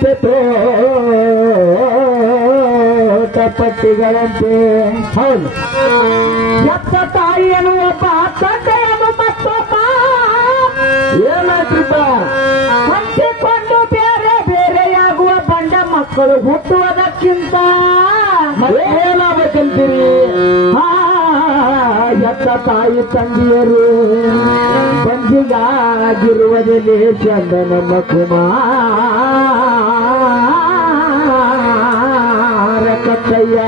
ಪಟ್ಟಿಗಳಂತೆ ತೋಟ ಪಟ್ಟಿಗಳಂತೆ. ಹೌದು, ಎತ್ತ ತಾಯಿಯನ್ನು ಒಬ್ಬ ತಂದೆಯನ್ನು ಮತ್ತೊಬ್ಬ ಏನಾದ್ರಿಪ್ಪ ಹಂಚಿಕೊಂಡು ಬೇರೆ ಬೇರೆಯಾಗುವ ಬಂಡ ಮಕ್ಕಳು ಹುಟ್ಟುವುದಕ್ಕಿಂತ ಏನಾಗಬೇಕಂತೀರಿ? ಎತ್ತ ತಾಯಿ ತಂದೆಯರು ಬಂಜಿಗಾಗಿರುವುದೇ ಚಂದ ನಮ್ಮ ಕುಮಾರ ಕಕ್ಕಯ್ಯ.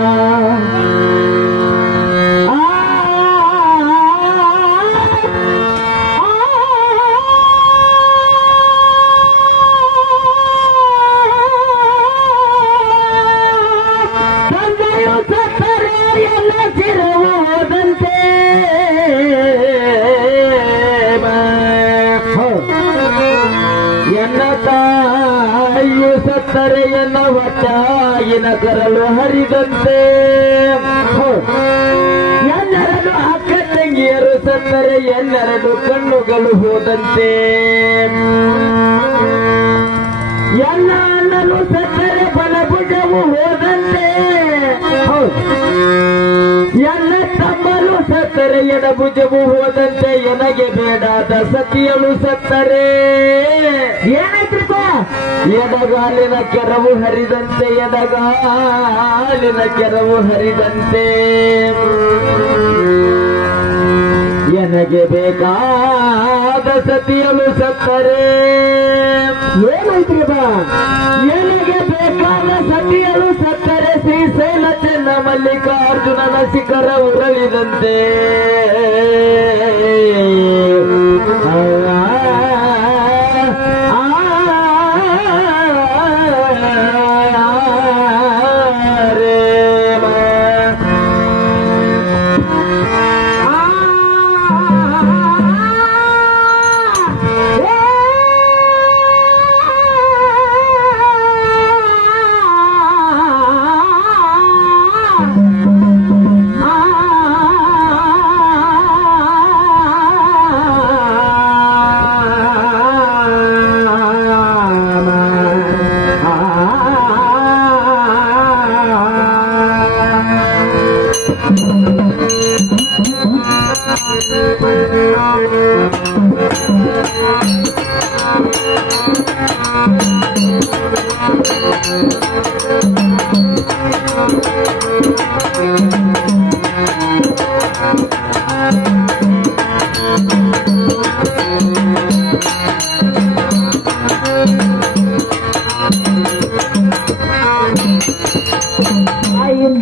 ಎನ್ನ ತಾಯಿಯು ಸತ್ತರೆ ಎನ್ನ ಹೊಟ್ಟಾಗಿನ ಕರಳು ಹರಿದಂತೆ. ಎಲ್ಲರಡು ಅಕ್ಕ ತಂಗಿಯರು ಸತ್ತರೆ ಎಲ್ಲರಡು ಕಣ್ಣುಗಳು ಹೋದಂತೆ. ಎಲ್ಲ ಅಣ್ಣನು ಸತ್ತರೆ ಬಲಭುಜವು ಹೋದಂತೆ. ಎಲ್ಲ ತಮ್ಮಲು ಸತ್ತರೆ ಎಡಭುಜವು ಹೋದಂತೆ. ಎನಗೆ ಬೇಡಾದ ಸತಿಯಳು ಸತ್ತರೆ ಏನಾಯ್ತಪ್ಪ? ಎಡಗಾಲಿನ ಕೆರವು ಹರಿದಂತೆ, ಎಡಗಾಲಿನ ಕೆರವು ಹರಿದಂತೆ. ಎನಗೆ ಬೇಕಾದ ಸತಿಯಳು ಸತ್ತರೆ ಏನಾಯ್ತ್ರಿಪ್ಪ? ಎನಗೆ ಬೇಕಾದ ಸತಿಯಳು ಸತ್ತರೆ ಶ್ರೀಶೈಲ ಚೆನ್ನ ಮಲ್ಲಿಕಾರ್ಜುನನ ಶಿಖರ ಉರಳಿದಂತೆ.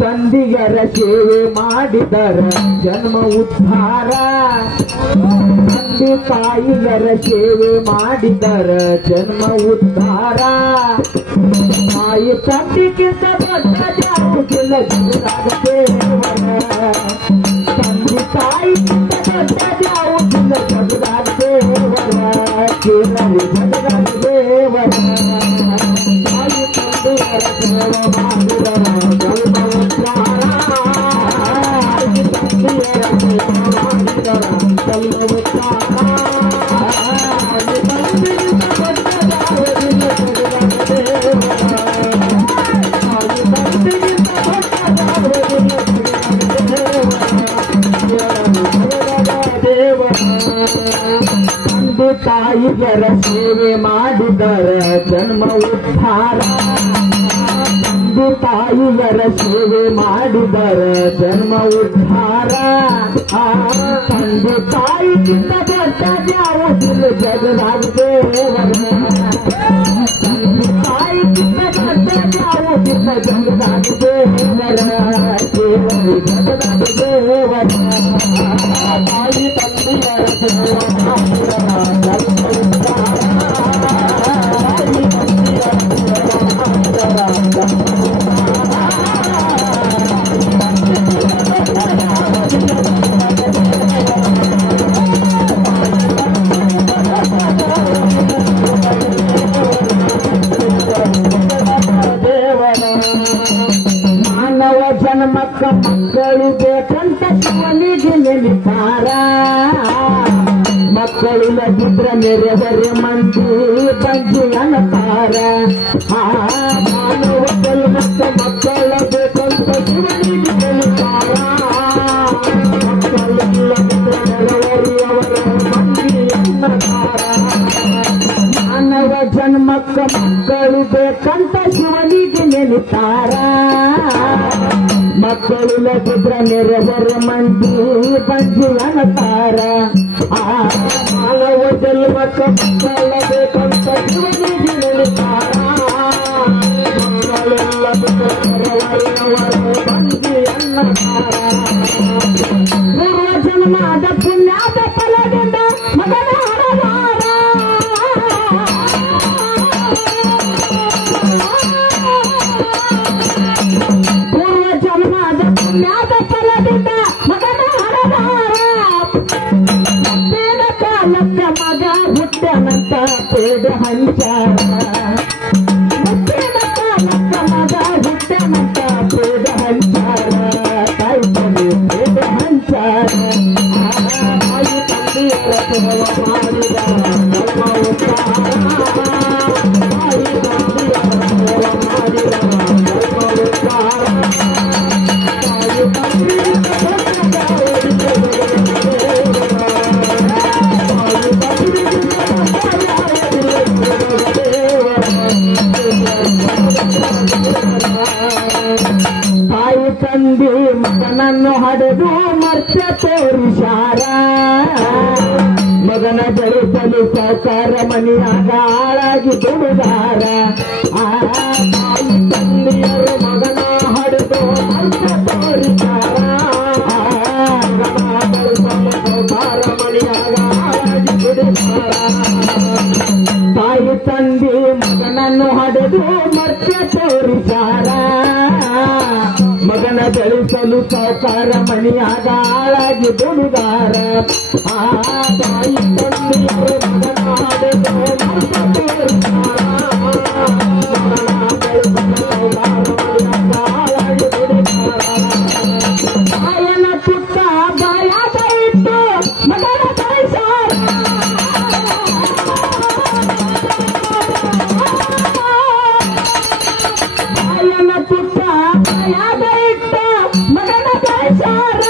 ಬಂದಿಗರ ಸೇವೆ ಮಾಡಿದರ ಜನ್ಮ ಉದ್ಧಾರ. ತಂದೆ ತಾಯಿಗರ ಸೇವೆ ಮಾಡಿದರ ಜನ್ಮ ಉದ್ಧಾರ. ತಾಯಿ ತಂದೆಗಿಂತ ದೊಡ್ಡ ಜಾಗುತ್ತಿಲ್ಲ ಜಗದಾಗತ್ತೆ. ತಂದೆ ತಾಯಿಗಿಂತ ದೊಡ್ಡ ಜಾಗುತ್ತಿಲ್ಲ ಜಗದಾಗತ್ತೆ. ಕೇರಳಿ ಜಗದಾಗ ದೇವರ ತಾಯಿ ತಂದೆಯರ ಸೇವೆ ಮಾಡಿದರ ಜನ್ಮ ಉದ್ಧಾರ. ತಂದೆ ತಾಯಿಗರ ಸೇವೆ ಮಾಡಿದರ ಜನ್ಮ ಉದ್ಧಾರ. ತಂದೆ ತಾಯಿಗರ ಸೇವೆ ಮಾಡಿದರ ಜನ್ಮ ಉದ್ಧಾರ. ತಂದೆ ತಾಯಿಗಿಂತ ದೊಡ್ಡ ಯಾವುದಿಲ್ಲ ಜಗದಾಗ ದೇವರ. ತಂದೆ ತಾಯಿಗಿಂತ ದೊಡ್ಡ ಯಾವುದಿಲ್ಲ ಜಗದಾಗ ದೇವರ. ಕೇವಲಿ ಜಗದಾಗ ದೇವರ ತಾಯಿ ತಂದೆಯರ ಸೇವೆ ಮಾಡಿದರ ಜನ್ಮ ಉದ್ಧಾರ. ತಾಯಿ ತಂದೆಯರ ಸೇವೆ ಮಾಡಿದರ ಜನ್ಮ ಮಾನವ ಜನ್ಮಕ್ಕ ಮಕ್ಕಳು ಬೇಕಂತ ಶಿವನಿಗೆ ನೆನಪಾರ. ಮಕ್ಕಳಿಲ್ಲದಿದ್ರ ನೆರೆಹೊರೆ ಮಂದಿ ಬಂಜಿ ಅನ್ನತಾರ ಮಾನವ ಜನ್ಮಕ್ಕೆ ಮಕ್ಕಳ ಬೇಕಂತ ಶಿವನಿಗೆ ಹೇಳ್ತಾರ ಮಕ್ಕಳಿಲ್ಲದಿದ್ರ ನೆರೆಹೊರೆಯವರ ಮಂದಿ ಅನ್ನತಾರ ಮಾನವ ಜನ್ಮಕ್ಕ ಮಕ್ಕಳು ಬೇಕಂತ ಶಿವನಿಗೆ ನೆನೆತಾರ ಮಕ್ಕಳಿಲ್ಲದಿದ್ರ ನೆರೆಹೊರೆ ಮಂದಿ ಬಂಜಿ ಅನ್ನತಾರ ಮಾನವ ಜನ್ಮಕ್ಕ ಮಕ್ಕಳ ಬೇಕಂತ ಶಿವನಿಗೆ ನೆನೆತಾರ ಮಕ್ಕಳಿಲ್ಲದಿದ್ರ ನೆರೆಹೊರೆಯವರ ಮಂದಿ ಅನ್ನತಾರ ಪೂರ್ವ ಜನ್ಮದ ಪುಣ್ಯದ ಫಲದಿಂದ ಮಗನ ಹರವಾರ ಪೂರ್ವ ಜನ್ಮದ ಪುಣ್ಯದ ಫಲದಿಂದ ಮಗನ ಹರವಾರ ಮತ್ತೇನ ಕಾಲಕ್ಕೆ ಮಗ ಹುಟ್ಟನಂತ ಪೇಡ ಹಂಚಾರ ಮತ್ತೇನ ಕಾಲಕ್ಕೆ ಮಗ ಹುಟ್ಟನಂತ ಪೇಡ ಹಂಚಾರ ಕಾಯ್ತದೆ ಪೇಡ ಹಂಚಾರ ತಾಯಿ ತಂದೆಯರ ಸೇವ ಮಾಡಿದ ಧರ್ಮ ಉದ್ಧಾರ ತಾಯಿ ತಂದೆಯರ ಸೇವ ಮಾಡಿದ ಧರ್ಮ ಉದ್ಧಾರ ತಾಯಿ ತಾಯಿ ತಂದೆ ಮಗನನ್ನು ಹಡೆದು ಮರ್ತ್ಯ ತೋರಿಸಾರ ಮಗನ ಬೆಳೆಸಲು ಸಾಕಾರ ಮನೆಯಾಗ ಆಳಾಗಿ ದುಡಿದಾರ ತಾಯಿ ತಂದೆಯರು ಮಗನ ಹಡೆದು ಮರ್ತ್ಯ ತೋರಿಸಾರ ಮಗನ ಬೆಳೆಸಲು ಸಾಕಾರ ಮನೆಯಾಗ ಆಳಾಗಿ ದುಡಿದಾರ ತಾಯಿ ತಂದೆ ಮಗನನ್ನು ಹಡೆದು ಮರ್ತ್ಯ ತೋರಿಸಾರ ಮಗನ ಬೆಳೆಸಲು ಸಾಕಾರ ಮನೆಯಾಗ ಆಳಾಗಿ ದುಡಿದಾರ ತಾಯಿ ತಂದೆಯರು ಮಗನ ಹಡೆದು ಮರ್ತ್ಯ ತೋರಿಸಾರ ಮಗನ ಬೆಳೆಸಲು ಸಾಕಾರ ಮನೆಯಾಗ ಆಳಾಗಿ ದುಡಿದಾರ ತಾಯನ ಪುಟ್ಟ ಬಾಯಾಗ ಇಟ್ಟು ಮಗನ ಬೆಳೆಸಾರ ತಾಯನ ಪುಟ್ಟ ಬಾಯಾಗ ಇಟ್ಟು ಮಗನ ಬೆಳೆಸಾರ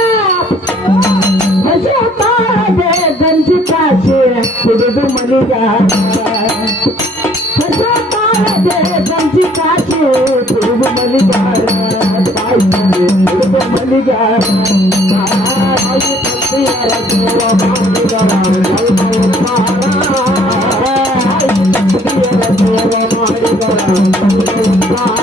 ಹಸು ತಾಳದೆ ಗಂಜಿ ಕಾಸಿ ಕುಡಿದು ಮನಿಗಾರ ಹಸು ತಾಳದೆ ಗಂಜಿ ಕಾಸಿ ಕುಡಿದು ಮನಿಗಾರ ತಾಯಿ ತಂದೆ ಕುಡಿದು ಮನಿಗಾರ ತಾಯಿ ತಂದೆಯರ ಸೇವ ಮಾಡಿದ ಧರ್ಮ ಉದ್ಧಾರ ತಾಯಿ ತಂದೆಯರ ಸೇವ ಮಾಡಿದ ಧರ್ಮ ಉದ್ಧಾರ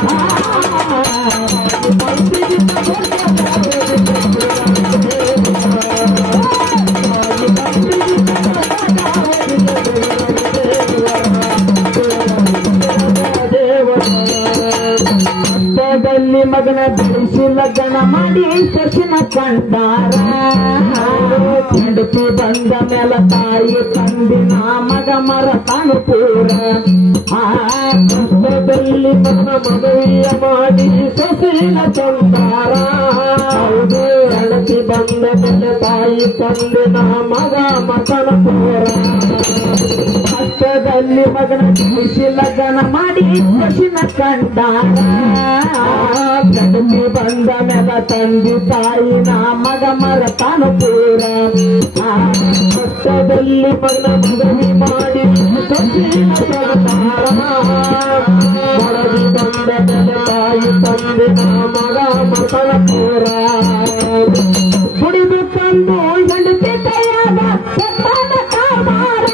ಹತ್ತದಲ್ಲಿ ಮಗನ ಬೆಳೆಸಿ ಲಗ್ನ ಮಾಡಿ ಸೊಸಿನ ಕಂಡಾರ ಹೆಂಡತಿ ಬಂದ ಮೇಲೆ ತಾಯಿ ತಂದಿನ ಮಗ ಮರತಾನು ಪೂರ ಹತ್ತದಲ್ಲಿ ಮಗನ ಮದುವೆಯ ಮಾಡಿ ಸೊಸಿನ ಕಂಡಾರ ಹೌದು ಹೆಂಡತಿ ಬಂದ ಮೇಲೆ ತಾಯಿ ತಂದಿನ ಮಗ ಮತನ ಪೂರ ಹತ್ತದಲ್ಲಿ ಮಗನ ಬೆಳೆಸಿ ಲಗ್ನ ಮಾಡಿ ಸೊಸಿನ ಕಂಡಾರ ಹೆಂಡತಿ ಬಂದ ಮೇಲೆ ತಂದೆ ತಾಯಿನ ಮಗ ಮರತಾನು ಪೂರ ಹತ್ತದಲ್ಲಿ ಮಗನ ಮದುವೆ ಮಾಡಿ ಸೊಸಿನ ಕಂಡಾರ ಮರದಿ ಬಂದ ಮೇಲೆ ತಾಯಿ ತಂದಿನ ಮಗ ಮತನ ಪೂರ ಕುಡಿದು ತಂದು ಹೆಂಡತಿ ಕೈಯಾಗ ಸತ್ತಾನ ಕಾಮಾರ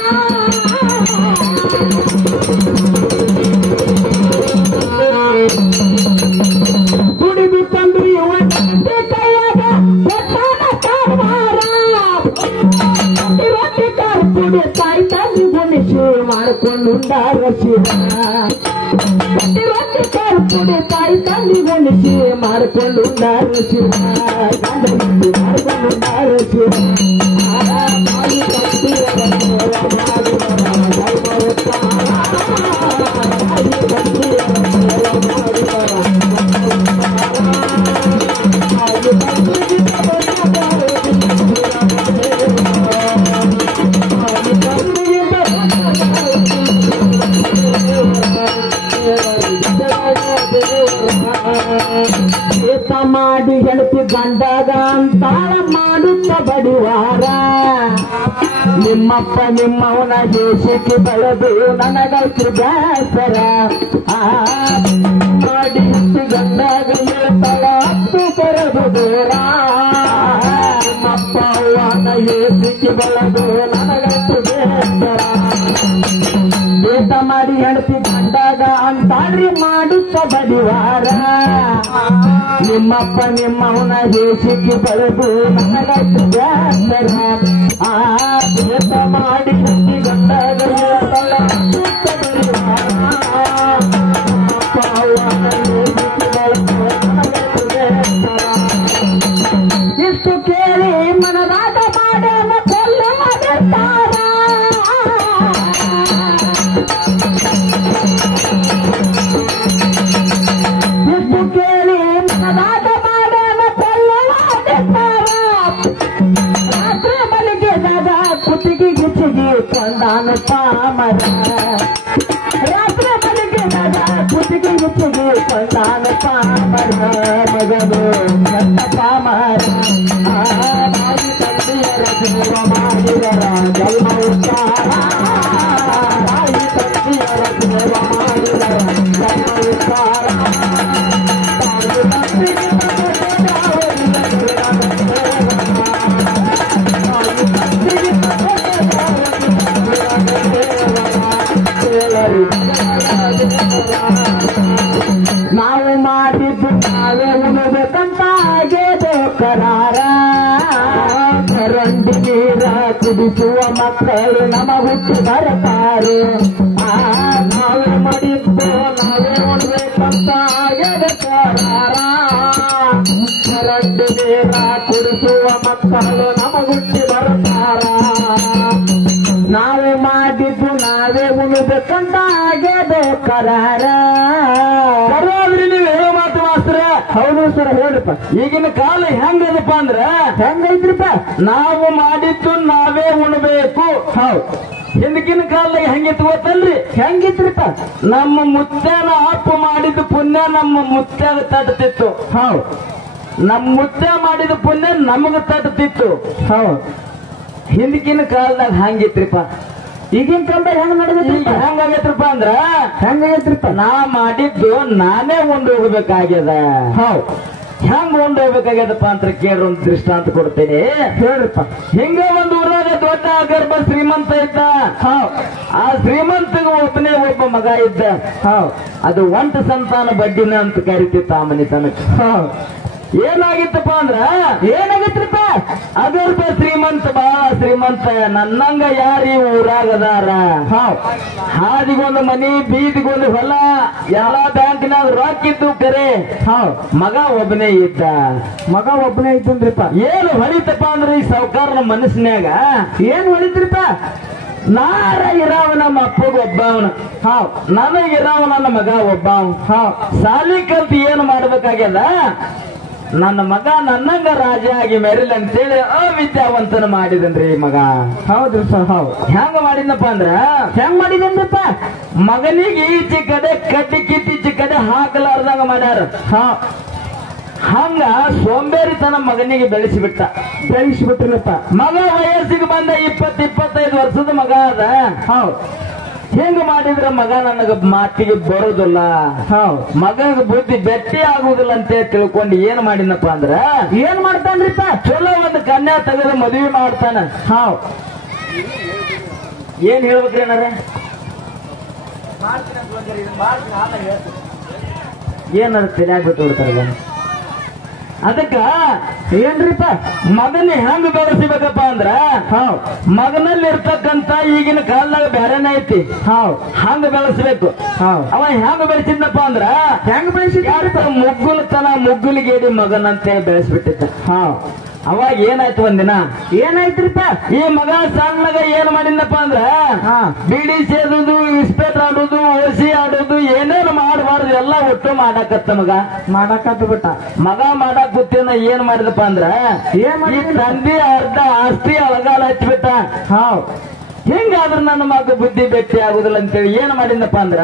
ಕುಡಿದು ತಂದು ಹೆಂಡತಿ ಕೈಯಾಗ ಸತ್ತಾನ ಕಾಮಾರ ರೊಟ್ಟಿ ಕಾಳು ಕುಡಿ ತಾಯಿ ತಂದು ಗುಣಿಸಿ ಮಾಡಿಕೊಂಡುಂಡಾರ ಶಿವ ರೊಟ್ಟಿ ಕಾಳು ಕುಡಿ ತಾಯಿ ತಂದು ಗುಣಿಸಿ ಮಾಡಿಕೊಂಡುಂಡಾರ ಶಿವ ಗಂಡ ಮಂದಿ ಮಾಡಿಕೊಂಡುಂಡಾರ ಶಿವ ತಾಯಿ ತಂದೆಯರ ಸೇವ ಮಾಡಿದ ಧರ್ಮ ಉದ್ಧಾರ ತಾಯಿ ತಂದೆಯರ ಸೇವ ಮಾಡಿದ ಧರ್ಮ ಉದ್ಧಾರ ಏತ ಮಾಡಿ ಹೆಂಡತಿ ಗಂಡಗ ಅಂತಾಳ ಮಾಡುತ್ತ ಬಡಿವಾರ ನಿಮ್ಮಪ್ಪ ನಿಮ್ಮವನ ದೇಶಕ್ಕೆ ಬೆಳೆದು ನನಗೈತಿ ಬೇಸರ ಮಾಡಿ ಹೆಂಡತಿ ಗಂಡಗ ಹೇಳ್ತಾಳ ಹತ್ತು ಬರದು ದೂರ ನಿಮ್ಮಪ್ಪ ಅವನ ದೇಶಕ್ಕೆ ಬೆಳೆದು ನನಗೈತಿ ಬೇಸರ ಏತ ಮಾಡಿ ಹೆಂಡತಿ ಗಂಡಗ ಅಂತಾಳ್ರಿ ಮಾಡುತ್ತ ಬಡಿವಾರ ನಿಮ್ಮಪ್ಪ ನಿಮ್ಮವನ ದೇಶಕ್ಕೆ ಬೆಳೆದು ನನಗೈತಿ ಬೇಸರ ಏತ ಮಾಡಿ ಹೆಂಡತಿ ಗಂಡಗ ಹೇಳ್ತಾಳ ಮಾಡುತ್ತ ಬಡಿವಾರ ನಿಮ್ಮಪ್ಪ ಅವನ ದೇಶಕ್ಕೆ ಬೆಳೆದು ನನಗೈತಿ ಬೇಸರ ಇಷ್ಟು ಕೇಳಿ ಮನರಾಟ ಮಾಡೇನ ಕೊಲ್ಲ ಮಾಡಿರ್ತಾರ ಇಷ್ಟು ಕೇಳಿ ಮನರಾಟ ಮಾಡೇನ ಕೊಲ್ಲ ಮಾಡಿರ್ತಾರ ರಾತ್ರಿ ಮಲಿಗೆದಾಗ ಕುತ್ತಿಗೆ ಗಿಚ್ಚಿಗೆ ಕೊಂಡಾನ ಪಾಮರ ರಾತ್ರಿ ಮಲಿಗೆದಾಗ ಕುತ್ತಿಗೆ ಗಿಚ್ಚಿಗೆ ಕೊಂಡಾನ ಪಾಮರ ಮಗನು ಕಟ್ಟ ಪಾಮರ ತಾಯಿ ತಂದೆಯರ ಸೇವ ಮಾಡಿದರ ಜನ್ಮ ಉದ್ಧಾರ ತಾಯಿ ತಂದೆಯರ ಸೇವ ಮಾಡಿದರ ಜನ್ಮ ಉದ್ಧಾರ ತಾಯಿ ತಂದೆಗೆ ನಾವು ಮಾಡಿದ್ದು ನಾವೇ ಉಣಬೇಕಂತ ಆಗೇದು ಕರಾರ ಚರಂಡಿ ನೀರ ಕುಡಿಸುವ ಮಕ್ಕಳು ನಮ ಹುಟ್ಟು ಬರ್ತಾರೆ ನಾವೇ ಮಾಡಿದ್ದು ನಾವೇ ಉಣಬೇಕಂತ ಆಗೇದು ಕರಾರ ಚರಂಡಿ ನೀರ ಕುಡಿಸುವ ಮಕ್ಕಳು ನಮ ಹುಟ್ಟಿ ಬರ್ತಾರ ನಾವು ಮಾಡಿದ್ದು ನಾವೇ ಉಣಬೇಕಂತ ಆಗೇದು ಕರಾರ ಬರೋದ್ರಿ ನೀವು ಹೇಳೋ ಮಾತು ಮಾಸ್ತರ ಹೌದು ಸರ್ ಹೇಳ್ರಪ್ಪ ಈಗಿನ ಕಾಲ ಹೆಂಗದಪ್ಪ ಅಂದ್ರ ಹೆಂಗೈತ್ರಿಪ್ಪ ನಾವು ಮಾಡಿದ್ದು ನಾವೇ ಉಣ್ಬೇಕು ಹೌದು ಹಿಂದಕಿನ ಕಾಲದಾಗ ಹೆಂಗಿತ್ತು ಗೊತ್ತಲ್ರಿ ಹೆಂಗಿತ್ರಿಪ್ಪ ನಮ್ಮ ಮುತ್ಯಾನ ಅಪ್ಪ ಮಾಡಿದ್ದು ಪುಣ್ಯ ನಮ್ಮ ಮುತ್ಯಾಗ ತಟ್ಟತಿತ್ತು ಹೌದು ನಮ್ಮ ಮುತ್ಯ ಮಾಡಿದ ಪುಣ್ಯ ನಮಗ ತಟ್ಟತಿತ್ತು ಹೌದು ಹಿಂದಕಿನ ಕಾಲದಾಗ ಹಂಗಿತ್ರಿಪ್ಪ ಈಗಿನ ಕಾಲದಾಗ ಹೆಂಗ್ ನಡೆದ ಹೆಂಗಾಗೈತ್ರಪ್ಪ ಅಂದ್ರ ಹೆಂಗಾಗೈತ್ರಿಪ್ಪ ನಾ ಮಾಡಿದ್ದು ನಾನೇ ಉಂಡು ಹೋಗ್ಬೇಕಾಗ್ಯದ ಹೌದು ಹೆಂಗ್ ಉಂಡು ಹೋಗ್ಬೇಕಾಗ್ಯದಪ್ಪ ಅಂತ ಕೇಳ್ರ ಒಂದು ದೃಷ್ಟಾಂತ ಕೊಡ್ತೇನೆ ಹೇಳ್ರಪ್ಪ ಹಿಂಗ ಒಂದು ಊರಾಗ ದೊಡ್ಡ ಗರ್ಭ ಶ್ರೀಮಂತ ಇದ್ದ ಆ ಶ್ರೀಮಂತಗ ಒಬ್ಬನೇ ಒಬ್ಬ ಮಗ ಇದ್ದ ಅದು ಒಂಟ ಸಂತಾನ ಬಡ್ಡಿನ ಅಂತ ಕರಿತಿತ್ತ ಆ ಮನಿತನಕ್ಕೆ ಏನಾಗಿತ್ತಪ್ಪ ಅಂದ್ರ ಏನಾಗಿತ್ತಪ್ಪ ಅದರ್ಪ ಶ್ರೀಮಂತ ಬಹಳ ಶ್ರೀಮಂತ ನನ್ನಂಗ ಯಾರೀ ಊರಾಗದಾರ ಹಾದಿಗೊಂದು ಮನಿ ಬೀದಿಗೊಂದು ಹೊಲ ಎಲ್ಲ ಬ್ಯಾಂಕಿನಾಗ ರೊಕ್ಕಿದ್ದು ಕರೆ ಮಗ ಒಬ್ಬನೇ ಇದ್ದ ಇದ್ದನ್ರಿಪ್ಪ ಏನು ಹೊಳಿತಪ್ಪ ಅಂದ್ರ ಈ ಸಾವುಕಾರನ ಮನಸ್ಸಿನ್ಯಾಗ ಏನ್ ಹೊಳಿದ್ರಿಪ್ಪ ನಾರ ಇರಾವ ನಮ್ಮ ಅಪ್ಪಗ ಒಬ್ಬವನ ನನಗಿರಾವ ನನ್ನ ಮಗ ಒಬ್ಬವ ಸಾಲಿ ಕಲ್ತು ಏನು ಮಾಡ್ಬೇಕಾಗ್ಯದ ನನ್ನ ಮಗ ನನ್ನಂಗ ರಾಜ ಆಗಿ ಮೆರಿಲ್ ಅಂತೇಳಿ ಅವಿದ್ಯಾವಂತನ ಮಾಡಿದನ್ರಿ ಮಗ ಹೌದ್ರಿ ಸರ್ ಹೌದು ಹೆಂಗ ಮಾಡಿದ್ನಪ್ಪ ಅಂದ್ರ ಹೆಂಗ್ ಮಾಡಿದನ್ರಿಪ್ಪ ಮಗನಿಗೆ ಈಚೆ ಕಡೆ ಕಟ್ಟಿ ಕಿತ್ತಿ ಈಚೆ ಕಡೆ ಹಾಕಲಾರ್ದಂಗ ಮಾಡ್ಯಾರ ಹಂಗ ಸೋಂಬೇರಿತನ ಮಗನಿಗೆ ಬೆಳೆಸಿಬಿಟ್ರಪ್ಪ ಮಗ ವಯಸ್ಸಿಗೆ ಬಂದ 20-25 ವರ್ಷದ ಮಗ ಅದ ಹೌದು ಹೆಂಗ ಮಾಡಿದ್ರ ಮಗ ನನಗ ಮಾತಿಗೆ ಬರೋದಿಲ್ಲ ಮಗನಿಗೆ ಬುದ್ಧಿ ಬೆಟ್ಟಿ ಆಗುದಿಲ್ಲ ಅಂತ ತಿಳ್ಕೊಂಡು ಏನ್ ಮಾಡಿನಪ್ಪ ಅಂದ್ರ ಏನ್ ಮಾಡ್ತಾನ್ರಿಪ್ಪ ಚಲೋ ಒಂದು ಕನ್ಯಾ ತೆಗೆದು ಮದುವೆ ಮಾಡ್ತಾನ ಏನ್ ಹೇಳ್ಬೇಕ್ರಿ ಏನಾರ ಏನಾರ ತಿಳಿಯಾಗಿ ಬಿಟ್ಟು ಬಿಡ್ತಾರ ಅದಕ್ಕ ಏನ್ರಿಪ್ಪ ಮಗನ ಹೆಂಗ್ ಬೆಳೆಸಬೇಕಪ್ಪ ಅಂದ್ರ ಮಗನಲ್ಲಿ ಇರ್ತಕ್ಕಂತ ಈಗಿನ ಕಾಲದಾಗ ಬ್ಯಾರೇನ ಐತಿ ಹಂಗ ಬೆಳೆಸಬೇಕು ಅವ ಹೆಂಗ್ ಬೆಳೆಸಿದ್ನಪ್ಪ ಅಂದ್ರ ಹೆಂಗ್ ಬೆಳೆಸಿದ ಮುಗ್ಗುಲಿಗೇಡಿ ಮಗನಂತೇಳಿ ಬೆಳೆಸ್ಬಿಟ್ಟಿದ್ದ ಅವಾಗ ಏನಾಯ್ತು ಒಂದಿನ ಏನಾಯ್ತ್ರಿಪ್ಪ ಈ ಮಗ ಸಣ್ಣಗ ಏನ್ ಮಾಡಿದ್ನಪ್ಪ ಅಂದ್ರ ಬಿಡಿ ಸೇದುದು ಇಸ್ಪೇಟ್ ಆಡೋದು ಓಸಿ ಆಡೋದು ಏನೇನು ಮಾಡಬಾರ್ದು ಎಲ್ಲ ಒಟ್ಟು ಮಾಡಾಕತ್ತ ಮಾಡಾಕತ್ತ ಬಿಟ್ಟ ಮಗ ಮಾಡಾಕ್ ಗೊತ್ತೇನ ಏನ್ ಮಾಡಿದಪ್ಪ ಅಂದ್ರ ಈ ತಂದೆ ಅರ್ಧ ಆಸ್ತಿ ಅಳಗಾಲ ಹಚ್ಬಿಟ್ಟ ಹಿಂಗಾದ್ರ ನನ್ನ ಮಗ ಬುದ್ಧಿ ಭೇಟಿ ಆಗುದಿಲ್ಲ ಅಂತೇಳಿ ಏನ್ ಮಾಡಿದ್ನಪ್ಪ ಅಂದ್ರ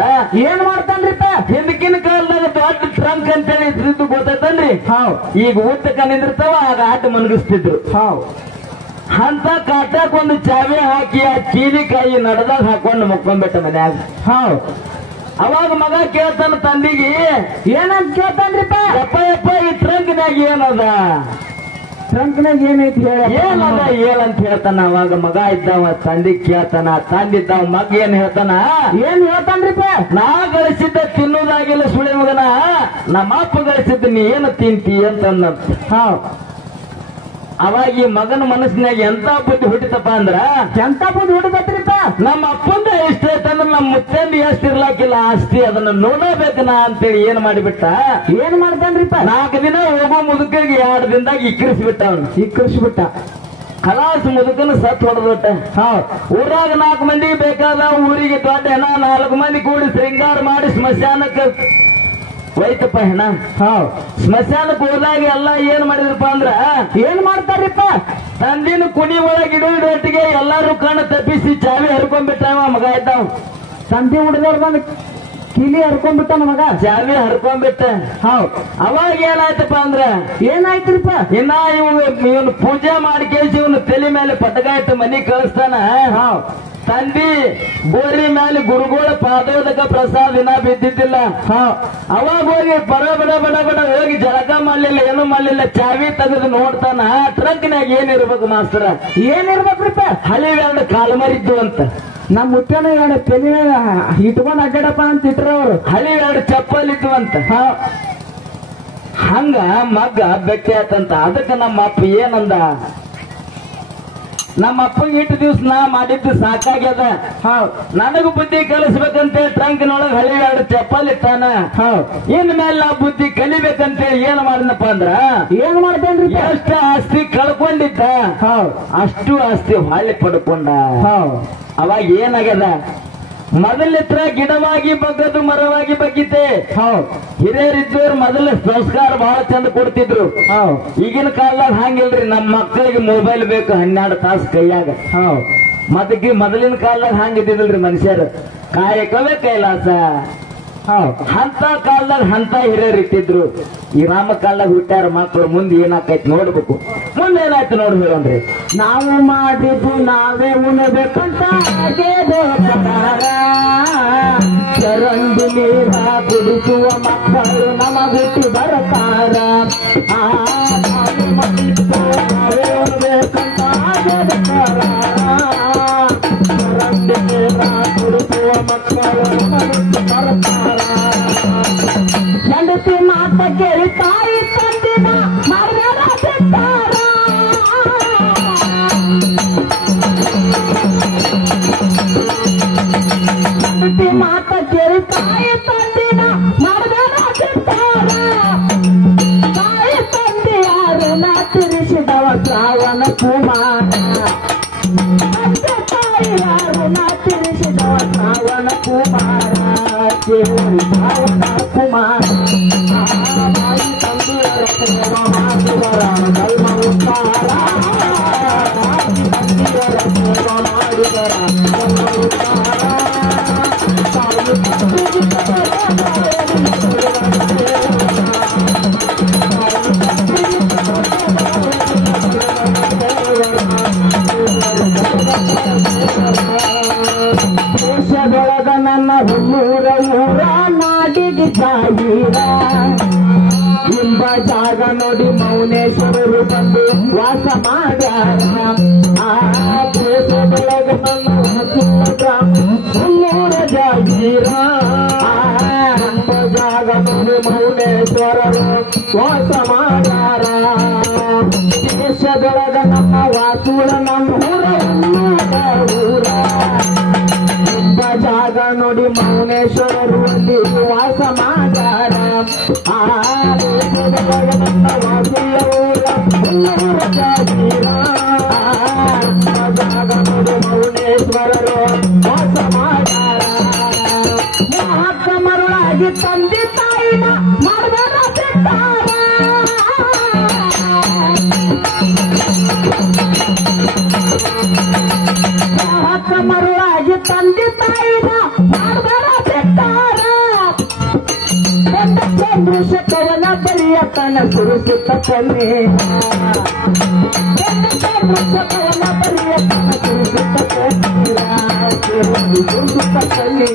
ಏನ್ ಮಾಡ್ತಾನ್ರಿಪ್ಪ ಹಿಂದಕ್ಕಿನ ಕಾಲದಾಗ ದೊಡ್ಡ ಟ್ರಂಕ್ ಅಂತೇಳಿ ಇದ್ದು ಗೊತ್ತೈತನ್ರಿ ಈಗ ಊಟಕ್ಕ ನಿಂದಿರ್ತಾವ ಆಗ ಆಟ ಮನಗಿಸ್ತಿದ್ರು ಅಂತ ಕಾಟಕ್ ಒಂದು ಚಾವಿ ಹಾಕಿ ಆ ಕೀಲಿಕಾಯಿ ನಡದಾಗ ಹಾಕೊಂಡು ಮುಕ್ಕೊಂಡ್ಬಿಟ್ಟ ಮನ್ಯಾಗ ಅವಾಗ ಮಗ ಕೇಳ್ತಾನ ತಂದಿಗೆ ಏನಂತ ಕೇಳ್ತಾನ್ರಿಪ್ಪ ಯಪ್ಪ ಯಪ್ಪ ಈ ಟ್ರಂಕ್ನಾಗ ಏನದ ಟ್ರಂಕ್ನಾಗ ಏನೈತಿ ಏನದ ಏನಂತ ಹೇಳ್ತಾನ ಅವಾಗ ಮಗ ಇದ್ದಾವ ತಂದಿ ಕೇಳ್ತಾನ ತಂದಿದ್ದಾವ ಮಗ ಏನ್ ಹೇಳ್ತಾನ ಏನ್ ಹೇಳ್ತಾನ್ರಿಪ್ಪ ನಾ ಗಳಿಸಿದ್ದ ತಿನ್ನುವುದಾಗಿಲ್ಲ ಸುಳಿ ಮಗನ ನಮ್ಮ ಅಪ್ಪ ಗಳಿಸಿದ್ದ ನೀ ಏನು ತಿಂತಿ ಅಂತಂದಂತ ಅವಾಗ ಈ ಮಗನ ಮನಸ್ಸಿನಾಗ ಎಂತ ಬುದ್ಧಿ ಹುಟ್ಟಿತಪ್ಪ ಅಂದ್ರ ಎಂತ ಬುದ್ಧಿ ಹುಟ್ಟಿದತ್ರಿಪ್ಪ ನಮ್ಮ ಅಪ್ಪಂದ ಎಷ್ಟ ಐತಂದ್ರ ನಮ್ಮ ಮುತ್ತಂದು ಎಷ್ಟ್ ಇರ್ಲಾಕಿಲ್ಲ ಆಸ್ತಿ ಅದನ್ನ ನೋಡಬೇಕನ ಅಂತೇಳಿ ಏನ್ ಮಾಡಿಬಿಟ್ಟ ಏನ್ ಮಾಡ್ತಾನ್ರಿಪ್ಪ 4 ದಿನ ಹೋಗೋ ಮುದುಕಿಗೆ 2 ದಿನದಾಗ ಇಕ್ಕರಿಸ್ಬಿಟ್ಟ ಕಲಾಸ ಮುದುಕನ ಸತ್ ಹೊಡೆದ್ಬಿಟ್ಟ ಊರಾಗ 4 ಮಂದಿ ಬೇಕಾದ ಊರಿಗೆ ದೊಡ್ಡ ಹೆಣ 4 ಮಂದಿ ಕೂಡಿ ಶೃಂಗಾರ ಮಾಡಿ ಸ್ಮಶಾನಕ್ಕೆ ಹೋಯ್ತಪ್ಪ ಹೆಣ ಸ್ಮಶಾನಕ್ಕೆ ಹೋದಾಗ ಎಲ್ಲ ಏನ್ ಮಾಡಿದ್ರಪ್ಪ ಅಂದ್ರ ಏನ್ ಮಾಡ್ತಾರಿಪ್ಪ ತಂದಿನ ಕುಣಿ ಒಳಗೆ ಇಡೋಟ್ಟಿಗೆ ಎಲ್ಲಾರು ಕಣ್ಣು ತಪ್ಪಿಸಿ ಚಾವಿ ಹರ್ಕೊಂಡ್ಬಿಟ್ಟಾವ ಮಗ ಇದ್ದಾವ ತಂದಿ ಹುಡುಗರು ಬಂದು ಕಿಲಿ ಹರ್ಕೊಂಡ್ಬಿಟ್ಟ ಮಗ ಚಾವಿ ಹರ್ಕೊಂಡ್ಬಿಟ್ಟ ಅವಾಗ ಏನಾಯ್ತಪ್ಪ ಅಂದ್ರ ಏನಾಯ್ತ್ರಿಪ್ಪ ಇನ್ನ ಇವನು ಪೂಜೆ ಮಾಡ್ಕೇಸಿ ಇವನು ತಲೆ ಮೇಲೆ ಪಟಕ ಇಟ್ಟು ಮನಿ ಕಳಿಸ್ತಾನ ತಂದಿ ಗೋರಿ ಮೇಲೆ ಗುರುಗಳ ಪಾದೋದಕ ಪ್ರಸಾದ ಇನ್ನ ಬಿದ್ದಿದ್ದಿಲ್ಲ ಅವಾಗ ಹೋಗಿ ಬಡ ಬಡ ಬಡ ಬಡ ಹೋಗಿ ಜಳಕ ಮಾಡ್ಲಿಲ್ಲ ಏನು ಮಾಡ್ಲಿಲ್ಲ ಚಾವಿ ತೆಗೆದು ನೋಡ್ತಾನ ಟ್ರಂಕ್ನಾಗ ಏನಿರ್ಬೇಕು ಮಾಸ್ತರ ಏನಿರ್ಬೇಕ್ರಿಪ್ಪ ಹಳಿ 2 ಕಾಲ್ಮರಿದ್ದು ಅಂತ ನಮ್ ಮುತ್ತನ 2 ತಲೆ ಇಟ್ಕೊಂಡ್ ಅಡ್ಡಾಡಪ್ಪ ಅಂತ ಇಟ್ರ ಅವ್ರು ಹಳಿ 2 ಚಪ್ಪಲ್ ಇದ್ವು ಅಂತ ಹಂಗ ಮಗ್ಗ ಬೆಟ್ಟಿ ಆತಂತ ಅದಕ್ಕೆ ನಮ್ಮ ಅಪ್ಪ ಏನಂದ ನಮ್ಮ ಅಪ್ಪಗೆ 8 ದಿವ್ಸ ನಾ ಮಾಡಿದ್ದು ಸಾಕಾಗ್ಯದ ನನಗ ಬುದ್ಧಿ ಕಲಿಸ್ಬೇಕಂತೇಳಿ ಟ್ರಂಕ್ನೊಳಗೆ ಹಳಿ 2 ಚಪ್ಪಲ್ ಇಟ್ಟಾನ ಇನ್ ಮೇಲೆ ನಾ ಬುದ್ಧಿ ಕಲಿಬೇಕಂತೇಳಿ ಏನ್ ಮಾಡಿದಪ್ಪ ಅಂದ್ರ ಏನ್ ಮಾಡ್ತೇನ್ರಿ ಎಷ್ಟು ಆಸ್ತಿ ಕಳ್ಕೊಂಡಿದ್ದ ಅಷ್ಟು ಆಸ್ತಿ ಹೊಳ್ಳಿ ಪಡ್ಕೊಂಡ ಅವಾಗ ಏನಾಗ್ಯದ ಮೊದಲಿತ್ರ ಗಿಡವಾಗಿ ಬಗ್ಗದು ಮರವಾಗಿ ಬಗ್ಗಿತೆ ಹಿರಿಯರಿದ್ದವ್ರು ಮೊದಲ ಸಂಸ್ಕಾರ ಬಹಳ ಚಂದ ಕೊಡ್ತಿದ್ರು ಈಗಿನ ಕಾಲದಾಗ ಹಂಗಿಲ್ರಿ ನಮ್ಮ ಮಕ್ಕಳಿಗೆ ಮೊಬೈಲ್ ಬೇಕು 12 ತಾಸು ಕೈಯಾಗ ಮದಕ್ಕೆ ಮೊದಲಿನ ಕಾಲದಾಗ ಹಂಗಿದ್ದಿಲ್ರಿ ಮನುಷ್ಯರು ಕಾಯಕವೇ ಕೈಲಾಸ ಅಂತ ಕಾಲದಾಗ ಅಂತ ಹಿರಿಯರು ಇಟ್ಟಿದ್ರು ಈ ರಾಮ ಕಾಲದಾಗ ಹುಟ್ಟ್ಯಾರ ಮಕ್ಕಳು ಮುಂದೆ ಏನಾಕೈತಿ ನೋಡ್ಬೇಕು ಮುಂದೆ ಏನಾಯ್ತು ನೋಡಿ ಹೇಳೋಣ್ರಿ ನಾವು ಮಾಡಿದ್ದು ನಾವೇ ಉಣಬೇಕಂತ ಚರಂಡಿ ನೀರ ಕುಡಿಸುವ ಮಕ್ಕಳು ನಮಗುಟ್ಟಿ ಬರತಾರ ನಾವೇ ಉಣಬೇಕಂತ ಚರಂಡಿ ನೀರ ಕುಡಿಸುವ ಮಕ್ಕಳು ನಮಗುಟ್ಟಿ ಬರತಾರ ಹೆಂಡತಿ ಮಾತ ಕೇಳಿ ತಾಯಿ ತಂದಿನ ಮರ್ಯಾದ ಬಿಟ್ಟಾರ ಹೆಂಡತಿ ಮಾತ ಕೇಳಿ ತಾಯಿ ತಂದಿನ ಮರ್ಯಾದ ಬಿಟ್ಟಾರ ತಾಯಿ ತಂದೆ ಯಾರು ನಾ ತಿರಿಸಿದವ ಶ್ರಾವಣ ಕುಮಾರ ತಾಯಿ ಯಾರು ನಾ ತಿರಿಸಿದವ ಶ್ರಾವಣ ಕುಮಾರ ಶ್ರಾವಣ ಕುಮಾರ ದೇಶದೊಳಗ ನನ್ನ ಹುಲ್ಲೂರ ಊರ ನಾಡಿಗೆ ಸಾವಿರ ಎಂಬ ಜಾಗ ನೋಡಿ ಮೌನೇಶ್ವರರು ಬಂದು ವಾಸ ಮಾಡ್ಯಾರ ಆ ದೇಶದೊಳಗ ನನ್ನ ಹುಲ್ಲೂರ ಜಾಗೀರ ಎಂಬ ಜಾಗ ನೋಡಿ ಮೌನೇಶ್ವರರು ವಾಸ ಮಾಡ್ಯಾರ ದೇಶದೊಳಗ ನಮ್ಮ ವಾಸುಳ ನನ್ನ ಊರ ಜಾಗ ನೋಡಿ ಮೌನೇಶ್ವರರು ಅಲ್ಲಿ ವಾಸ ಮಾಡ್ಯಾರ ಆ ದೇಶದೊಳಗ ನನ್ನ ವಾಸುಳ ಊರ ಜಾಗೀರ ಜಾಗ ನೋಡಿ ಮೌನೇಶ್ವರರು ವಾಸ ಮಾಡ್ಯಾರ ಮಹಾತ್ಮ ಮರುಳಾಗಿ ತಂದೆ ತಾಯಿನ ಮಾಡಬೇಡ ಬಿಟ್ಟಾರ ಮಹಾತ್ಮ ತಂದೆ ತಾಯಿನ ಮಾಡಬೇಡ ಬೆಟ್ಟಾರ ಚಂದ್ರಶೇಖರನ ಬರಿಯತನ ಸುರುಸುತ್ತ ಕಣ್ಣೆ ಚಂದ್ರಶೇಖರನ ಬರಿಯತನ ಸುರುಸುತ್ತ ಕಣ್ಣೆ